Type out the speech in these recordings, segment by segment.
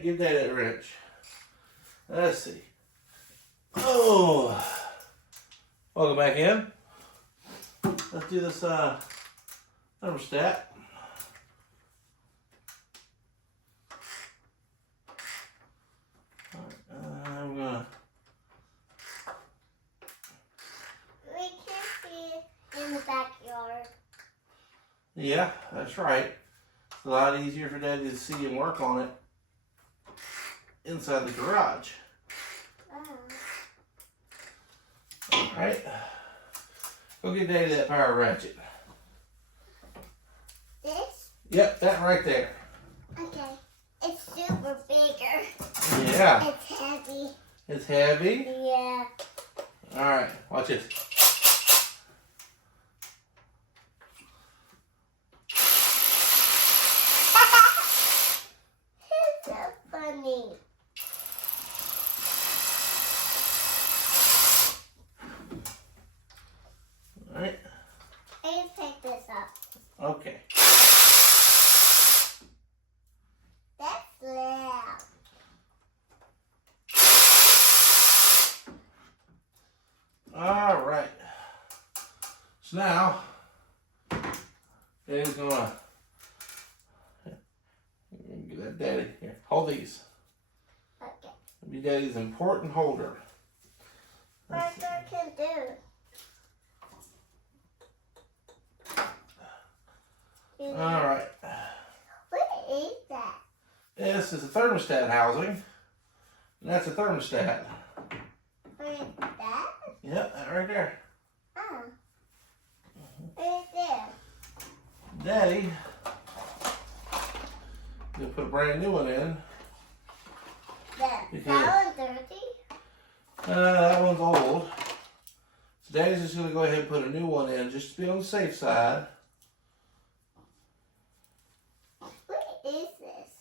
Alright, give Dad that wrench. Let's see. Oh! Welcome back in. Let's do this thermostat. I'm gonna. We can see it in the backyard. Yeah, that's right. It's a lot easier for Daddy to see and work on it inside the garage. Alright. Go get Daddy that power ratchet. This? Yep, that right there. Okay. It's super bigger. Yeah. It's heavy. It's heavy? Yeah. Alright, watch this. It's so funny. Alright. I can pick this up. Okay. That's loud. Alright. So now, Daddy's gonna get that Daddy. Here, hold these. Okay. Be Daddy's important holder. What I can do? Alright. What is that? This is a thermostat housing. And that's a thermostat. What is that? Yep, that right there. Oh. What is there? Daddy, gonna put a brand new one in. That one's dirty? That one's old. So Daddy's just gonna go ahead and put a new one in just to be on the safe side. What is this?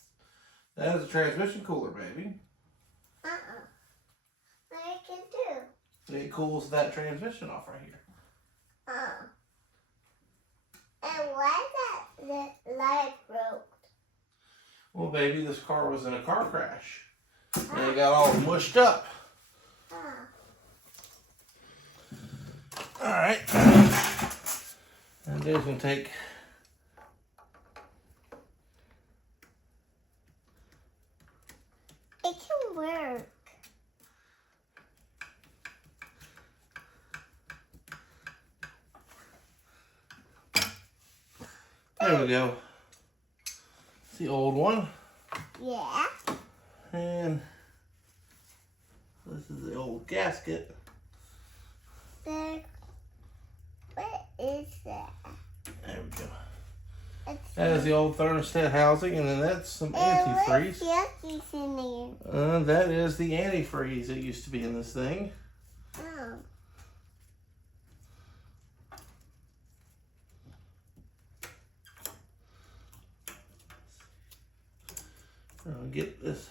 That is a transmission cooler, baby. What I can do? It cools that transmission off right here. Oh. And why the light broke? Well, baby, this car was in a car crash. And it got all mushed up. Oh. Alright. And Daddy's gonna take It can work. There we go. It's the old one. Yeah. And this is the old gasket. What is that? There we go. It's That is the old thermostat housing, and then that's some antifreeze. Yucky's in there. That is the antifreeze that used to be in this thing. Oh. I'll get this.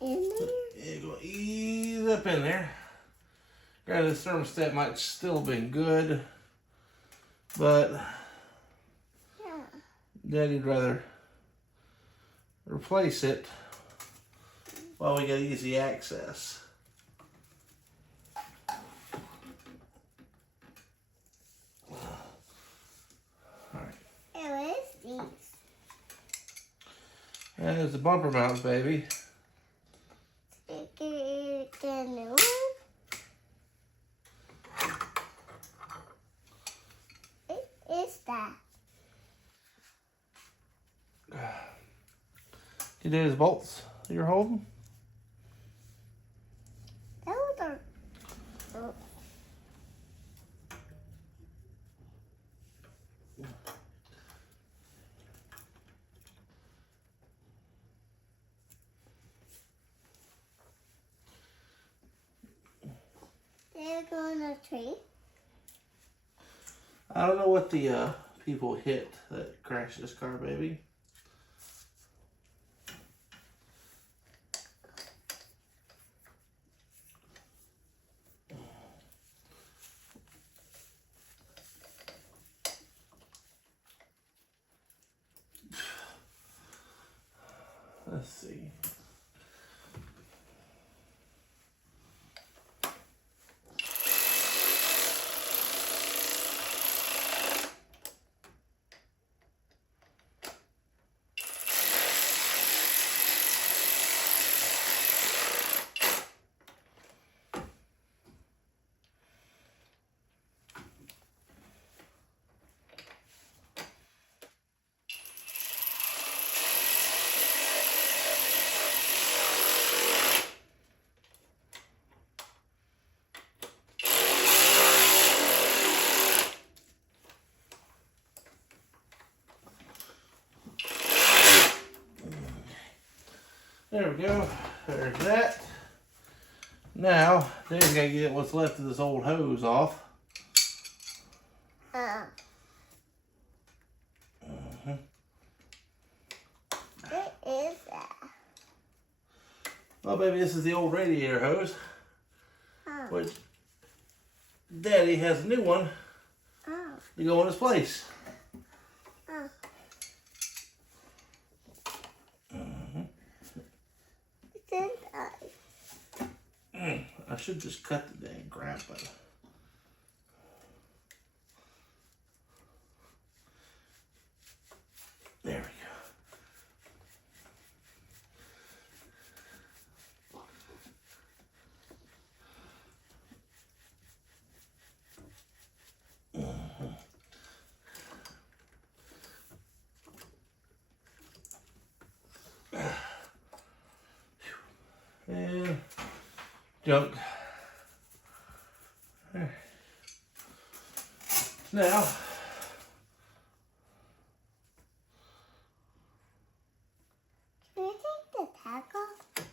In there? Yeah, go ease up in there. Granted, this thermostat might still have been good, but Yeah. Daddy'd rather replace it while we get easy access. Hey, what is these? That is the bumper mounts, baby. The new one? What is that? You did his bolts that you're holding? Those are... Oh. They're going to tree? I don't know what the people hit that crashed this car, baby. Let's see. There we go. There's that. Now, Dad's got to get what's left of this old hose off. What is that? Well, baby, this is the old radiator hose. Which Daddy has a new one to go in its place. I should just cut the dang crap out of it. There we go. And junk. There. Now, can we take the tag off?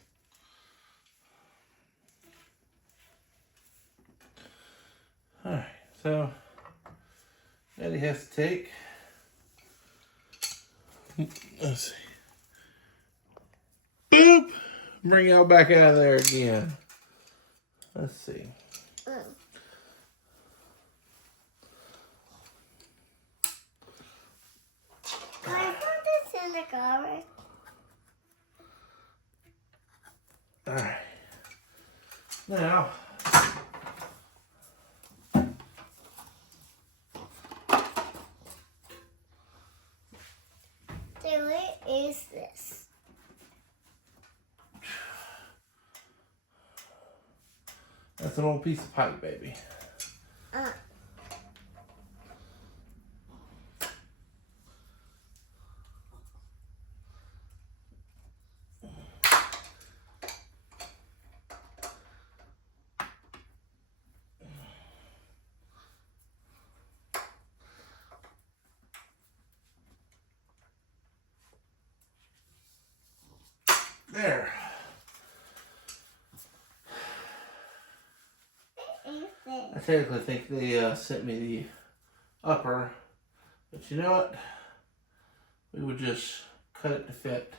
alright, so Eddie has to take, let's see, boop, bring y'all back out of there again. Let's see. Can I put this in the garbage? Alright. Now, So what is this? that's an old piece of pipe, baby. There. I technically think they sent me the upper, but you know what? We would just cut it to fit.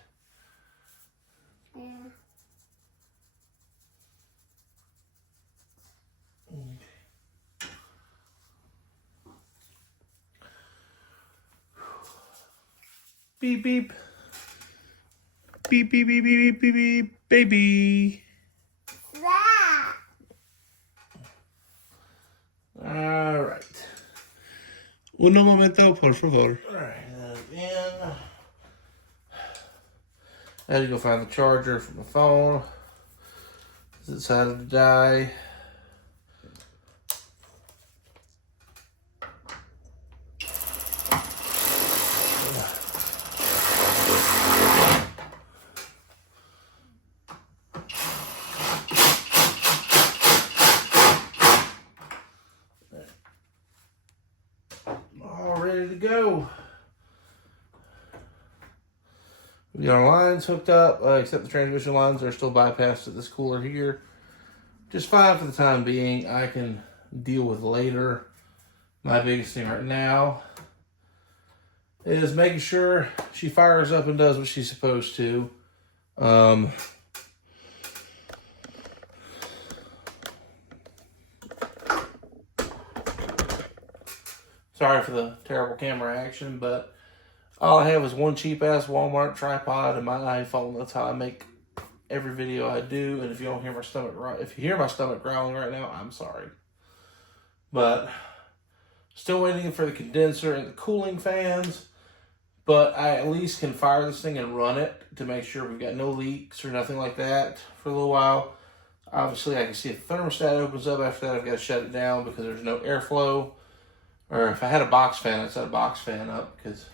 Yeah. Beep beep. Beep beep beep beep beep beep baby. That. All right. Un momento, por favor. All right. Then I had to go find the charger for my phone. It decided to die. All ready to go. We got our lines hooked up, except the transmission lines are still bypassed at this cooler here. Just fine for the time being. I can deal with later. My biggest thing right now is making sure she fires up and does what she's supposed to. Sorry for the terrible camera action, but All I have is one cheap ass Walmart tripod and my iPhone. That's how I make every video I do. And if you don't hear my stomach, if you hear my stomach growling right now, I'm sorry. But still waiting for the condenser and the cooling fans. But I at least can fire this thing and run it to make sure we've got no leaks or nothing like that for a little while. Obviously, I can see if the thermostat opens up after that, I've got to shut it down because there's no airflow. Or if I had a box fan, I'd set a box fan up because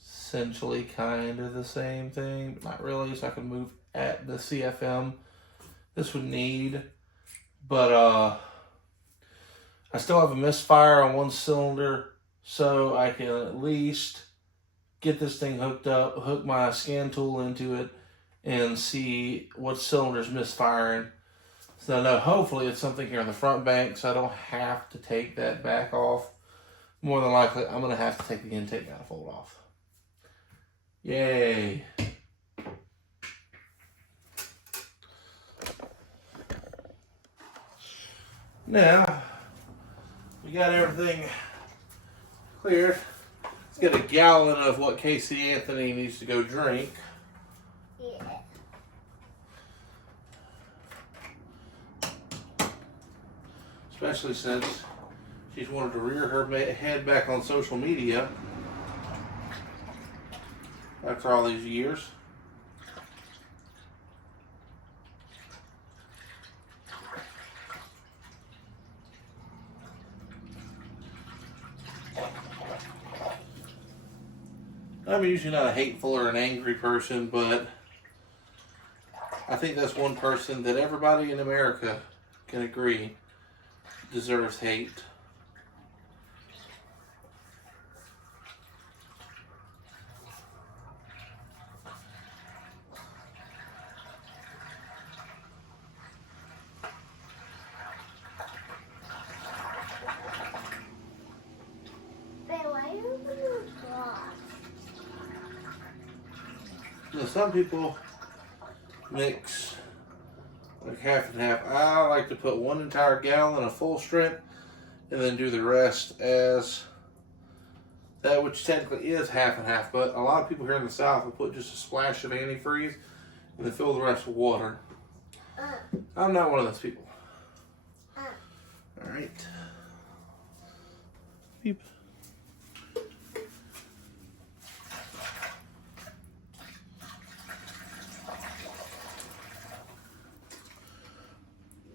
essentially kind of the same thing, but not really. So I can move at the CFM this would need. But I still have a misfire on one cylinder, so I can at least get this thing hooked up, hook my scan tool into it, and see what cylinder's misfiring. So I know hopefully it's something here on the front bank, so I don't have to take that back off. More than likely, I'm going to have to take the intake manifold off. Yay. Now, we got everything cleared. Let's get a gallon of what Casey Anthony needs to go drink. Yeah. Especially since she's wanted to rear her head back on social media after all these years. I'm usually not a hateful or an angry person, but I think that's one person that everybody in America can agree deserves hate. Now, some people mix like half and half. I like to put one entire gallon of full strength and then do the rest as that, which technically is half and half. But a lot of people here in the South will put just a splash of antifreeze and then fill the rest with water. I'm not one of those people. All right. Beep.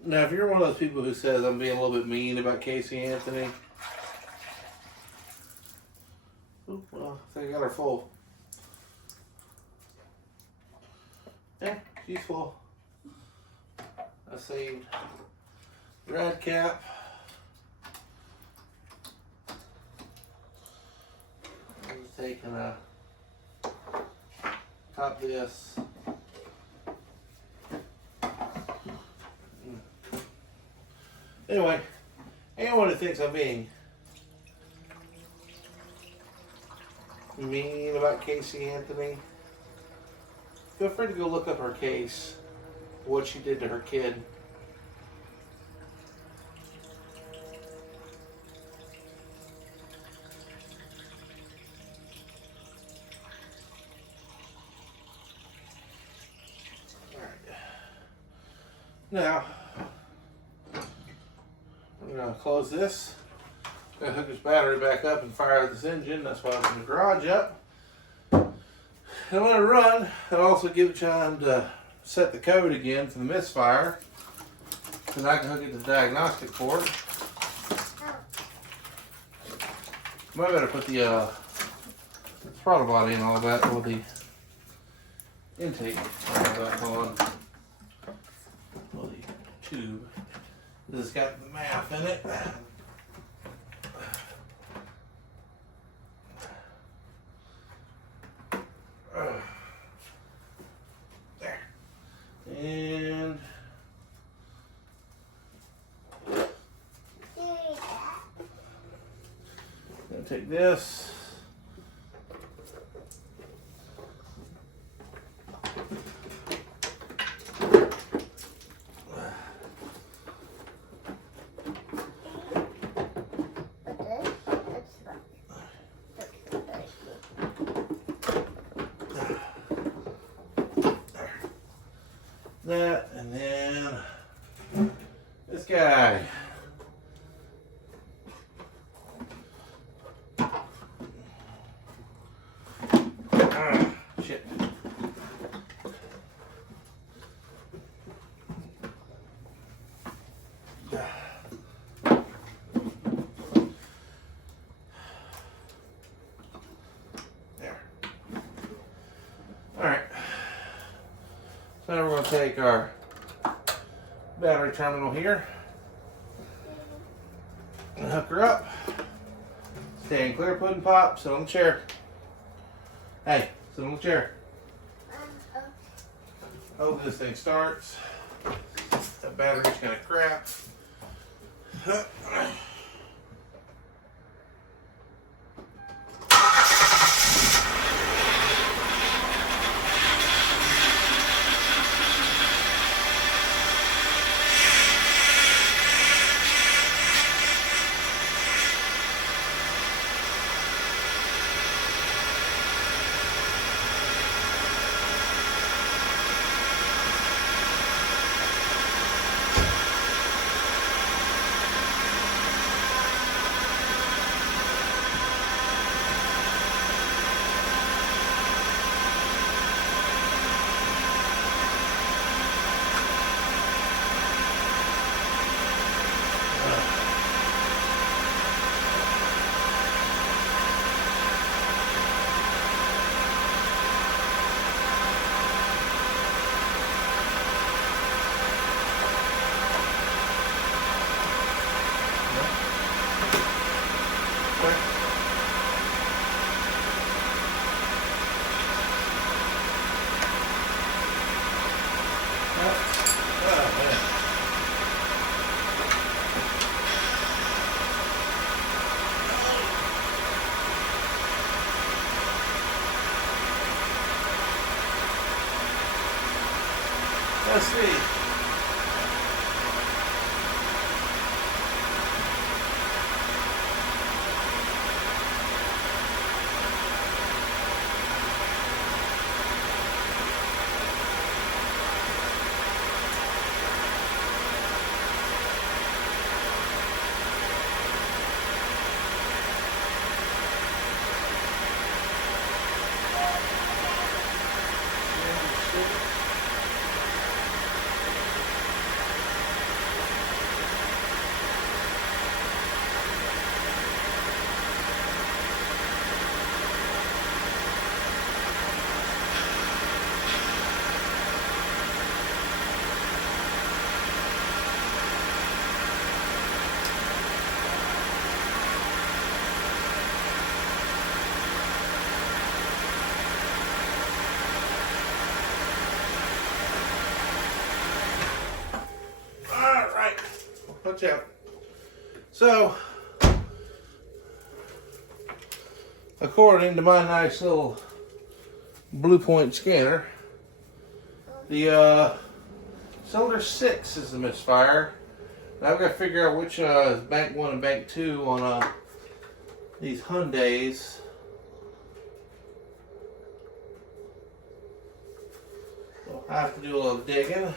Now, if you're one of those people who says I'm being a little bit mean about Casey Anthony, well, I think I got her full. Yeah, she's full. I saved the rad cap. I'm just taking a top this. Anyway, anyone who thinks I'm being mean about Casey Anthony, feel free to go look up her case, what she did to her kid. All right. Now, I'm going to close this. I'm going to hook this battery back up and fire this engine. That's why I opened the garage up. And when I run, I'll also give it time to set the code again for the misfire. Then I can hook it to the diagnostic port. Might better put the throttle body and all that, or the intake back on. Well, the tube. This has got the math in it. There. And gonna take this. That, and then this guy. Shit. There. Alright. So now we're going to take our battery terminal here and hook her up. Stand clear, pudding pop. Sit on the chair. Hey, sit on the chair. Hope this thing starts. That battery's kind of crap. Let's see. Watch out. So, according to my nice little Blue Point scanner, the cylinder 6 is the misfire. Now I've got to figure out which is bank 1 and bank 2 on these Hyundais. So I have to do a little digging.